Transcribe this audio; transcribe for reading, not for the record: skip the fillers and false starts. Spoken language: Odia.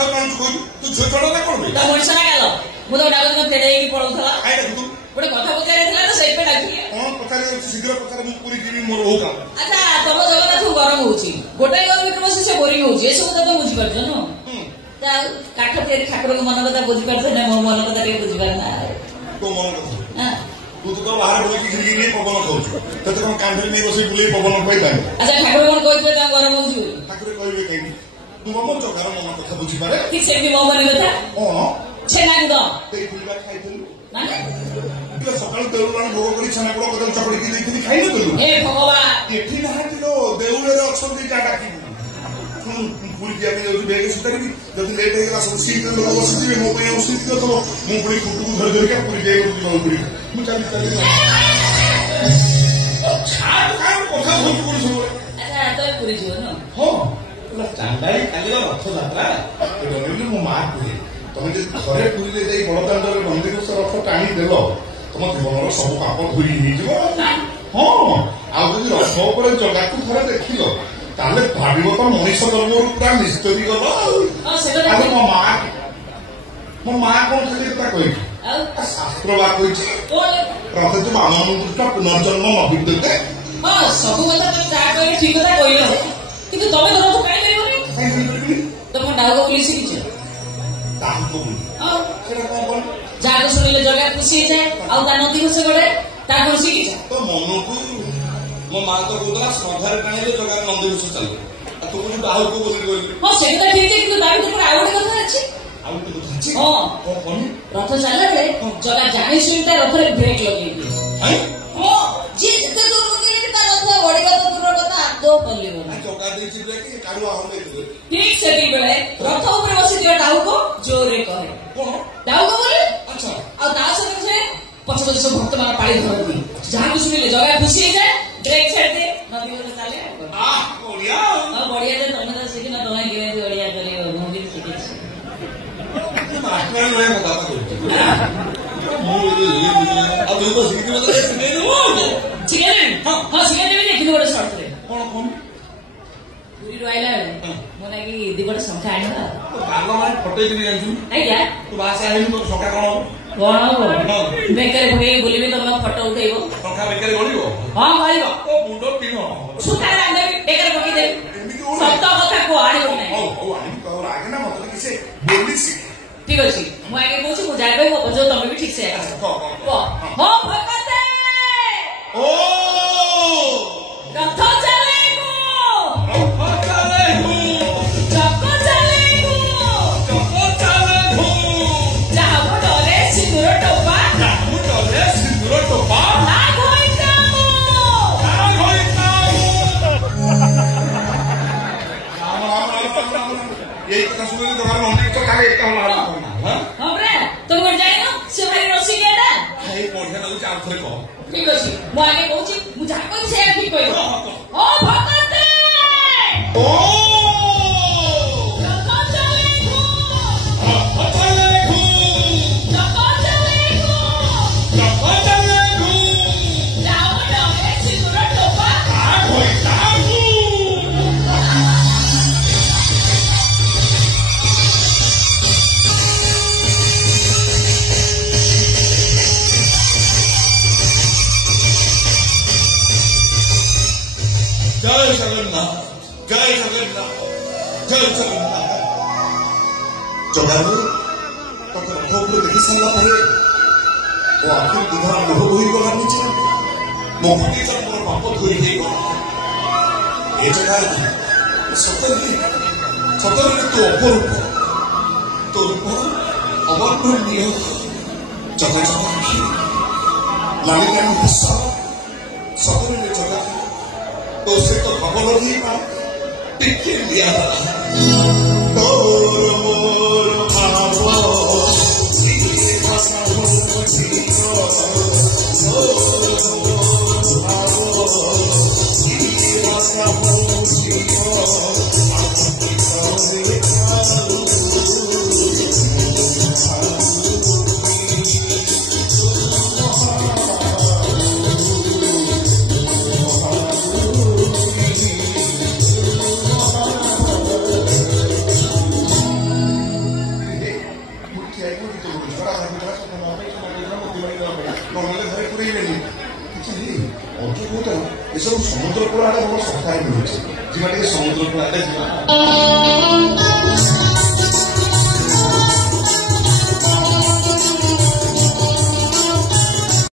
କଥା କାଇଁ କହି ତୁ ଝିଅ ଛଡା ନା କଣ ତା ମଣିଷ ନା କାଲ ମୁଁ ତ ଡାକୁନ ଫେରେଇକି ପଳଉଥିଲା କାଇଁ ଡାକୁଛୁ ଗୋଟେ କଥା ପଚାରିଥିଲା ତ ସେଇପାଇଁ ଡାକିଲି କଣ ପଚାରି ଶୀଘ୍ର ପଚାର ମୁଁ ପୁରୀ ଯିବି ମୋର ହଉ କାମ ଆଚ୍ଛା ତମ ଜଗନ୍ନାଥ ଗରମ ହଉଛି ଗୋଟାଏ ଘର ଭିତରେ ବସି ସେ ବୋରିଂ ହଉଛି ଏସବୁ ତମେ ବୁଝିପାରୁଛ ନା କାଠ ତିଆରି ଠାକୁରଙ୍କ ମନ କଥା ବୁଝିପାରୁଛ ନା ମୋ ମନ କଥା ଟିକେ ବୁଝିପାରୁ ନା ତୋ ମନ କଥା ତୁ ତ ବାହାରେ ବୁଲିକି ଘିରିକି ପବନ ଖାଉଛୁ ତତେ କଣ କାନ୍ଧରେ ନେଇ ବସେଇ ବୁଲେଇ ପବନ ପାଇପାରିବ ଆଚ୍ଛା ଠାକୁର କଣ କହିଥିବେ ତାଙ୍କ ଗରମ ହଉଛି ବୋଲି ଠାକୁର କହିବେ କାହିଁକି ତୁ ମୋ ଜଗାର ମନ କଥା ବୁଝିପାରେ ଠିକ ସେମିତି ମୋ ମନ କଥା କଣ ଛେନାଗୁଡ ଦେଇଥିଲି ବା ଖାଇଥିଲୁ ସକାଳୁ ଦେଉଳ ଭୋଗ କରି ଛେନାଗୁଡ କଦଳୀ ଚକଡ଼ିକି ଦେଇଥିଲି ଖାଇନଥିଲୁ ଏ ଭଗବାନ ଏଠି ନାହାନ୍ତି ଲୋ ଦେଉଳରେ ଅଛନ୍ତି ଯା ଡାକିବୁ ପୁରୀ ଯିବା ପାଇଁ ଯାଉଛି ବେଗ ସୁଧାରିବି ଯଦି ଲେଟ୍ ହେଇଗଲା ସବୁ ସିଟ୍ ଲୋକ ବସିଯିବେ ମୋ ପାଇଁ ଆଉ ସିଟ୍ କରିଦେବ ମୁଁ ପୁଣି କୁଟୁକୁ ଧରି ଧରିକା ପୁରୀ ଯାଇ ଯିବାକୁ ପଡିବ ମୁଁ ଚାଲି ଚାଲି କଥା ଭୁଲ କରୁ ସବୁବେଳେ ପୁରୀ ଯିବ ନା ହଁ ଚାନ୍ଦାଳି କାଲିର ରଥଯାତ୍ରା ମୋ ମା କୁହେ ତମେ ଯଦି ଥରେ ପୁରୀରେ ଯାଇ ବଡ଼ଦାଣ୍ଡରେ ମନ୍ଦିର ରଥ ଟାଣିଦେଲ ତମ ଜୀବନର ସବୁ ପାପ ଧୋଇ ହେଇଯିବ ହଁ ଆଉ ଯଦି ରଥ ଉପରେ ଜଗାକୁ ଥରେ ଦେଖିଲ ତାହେଲେ ଭାବିବ ତ ମଣିଷ ଜନ୍ମରୁ ପୁରା ନିସ୍ତରୀ ଗଲ ଆଉ ମୋ ମା କଣ ଖାଲି କଥା କହିଛି ଶାସ୍ତ୍ର ବା କହିଛି ପ୍ରଥମେ ବାମନ ପୁନର୍ଜନ୍ମ ନବିଦ୍ୟତେ ସବୁ କଥା ତମେ ଯାହା କହିଲେ ଠିକ କଥା କହିଲ କିନ୍ତୁ ତମେ ତ ରଥ ଟାଣିପାରିବନି ତମ ଡାଉକ ବୋଲି ଶିଖିଛ ଯାହାକୁ ଶୁଣିଲେ ଜଗା ଖୁସି ହେଇଯାଏ ଆଉ ତା ନଦୀ ଘୋଷ ଗଡ଼େ ତା କଣ ଶିଖିଛ ତ ମନକୁ ମୋ ମା ତ କହୁଥିଲା ଶ୍ରଦ୍ଧାରେ ଟାଣିଲେ ଜଗାର ନନ୍ଦୀ ଘୋଷ ଚାଲିବ ଆଉ ତୁ କହୁଛୁ ଡାଉକୁ ବୋଲି କହିଲି ହଁ ସେଟା ଠିକ କିନ୍ତୁ ତା ଭିତରେ ଆଉ ଗୋଟେ କଥା ଅଛି ହଁ ରଥ ଚାଲିଲେ ଜଗା ଜାଣି ଶୁଣି ତା ରଥରେ ବ୍ରେକ୍ ଲଗେଇ ଦିଏ ହଁ ଯିଏ ଯେତେ ଦୂରକୁ ଗଲେ ତା ରଥ ବଢିବା ତ ଦୂର କଥା ଆଦୌ ପଲ୍ଲିବନି ଜଗା ଦେଇଛି ବ୍ରେକ୍ କାଢୁଆ ହଲେଇଥିଲେ ଠିକ ସେତିକିବେଳେ ରଥ ଉପରେ ବସିଥିବା ଡାଉକ ଜୋରରେ କହେ ଡାଉକ ବୋଲି ଆଚ୍ଛା ଆଉ ତା ସଙ୍ଗେ ପଛ ପଛ ସବୁ ଭକ୍ତ ମାନେ ପାଳି ଧରନ୍ତି ଯାହାକୁ ଶୁଣିଲେ ଜଗା ଖୁସି ହେଇଯାଏ ବ୍ରେକ୍ ଛାଡ଼ିଦିଏ ନଦୀ ଗଲେ ଚାଲେ ବଢିଆ ଯେ ତମେ ତ ଶିଖିନ ତମେ କେମିତି ବଢିଆ କରିବ ମୁଁ ବି ଶିଖିଛି କିନ୍ତୁ ଗୋଟେ ସର୍ଟରେ କଣ କଣ ପୁରୀରୁ ଆଇଲା ବେଳେ ମୋ ଲାଗି ଦି ଗୋଟେ ଶଙ୍ଖା ଆଣିବା ଫଟେଇକି ଜାଣିଛୁ ଆଜ୍ଞା ତୁ ବାସ ଆଇଲୁ ତୋ ଶଙ୍ଖା କଣ କଣ ହବ ବେକାରେ ପକେଇକି ବୁଲିବି ତମ ଫଟୋ ଉଠେଇବ ଶଙ୍ଖା ବେକାରେ ଗଳିବ ହଁ ଗଳିବ ମୁଣ୍ଡ କିଣ ସୁତା ରାନ୍ଧିବି ବେକାରେ ପକେଇଦେବି ସତ କଥା କୁହ ଆଣିବ କି ନାହିଁ ଠିକ ଅଛି ମୁଁ ଆଗେ କହୁଛି ମୁଁ ଯାଇ କହିବ ଯୋଉ ତମେ ବି ଠିକ ସେ ହଁ ଭଗତେ ରଥ ଚାଲେଗୁ ଚକ ଚାଲେଗୁ ଯାହା ଡରେ ସିନ୍ଦୁର ଟୋପା ନା ଘୋଇତାମୁ ଏଇ କଥା ଶୁଣିଲେ ତମର ନନ୍ଦୀ କଥା ଏକା ହଲା ହଁ ପରା ତମେ ଜାଣିନ ସେ ଭାରି ରସିକିଆଟା ଏଇ ପଢିଆ ଲାଗୁଛି ଆଉ ଥରେ କହ ଠିକ ଅଛି ମୁଁ ଆଗେ କହୁଛି ମୁଁ ଯାହା କହିବି ସେଇଆ ଠିକ କହିବ ଓ ଭଗତେ जय जगन्नाथ जय जगन्नाथ जय जगन्नाथ जगारू तोते रथ उपरे देखि सारा परे ओ आखिर दुधार लोह बोही गला निचे मो फटी जन मोर पाप धोई दे गला ए जगह सतरी तो अपरूप तो रूप अवर्णनीय जगह जगह लाली लाली हसा सतरी जगह तो से तो खबर नहीं पा टिके लिया तोर मोर भावो दिए भाषा भक्ति तोर मोर भावो दिए भाषा भक्ति ଅର୍ଜୁନ କହୁଥାଏ ଏସବୁ ସମୁଦ୍ର କୂଳ ଆଡ଼େ ଭଲ ଶସ୍ତାରେ ମିଳୁଛି ଯିବା ଟିକେ ସମୁଦ୍ର କୂଳ ଆଡ଼େ ଯିବା।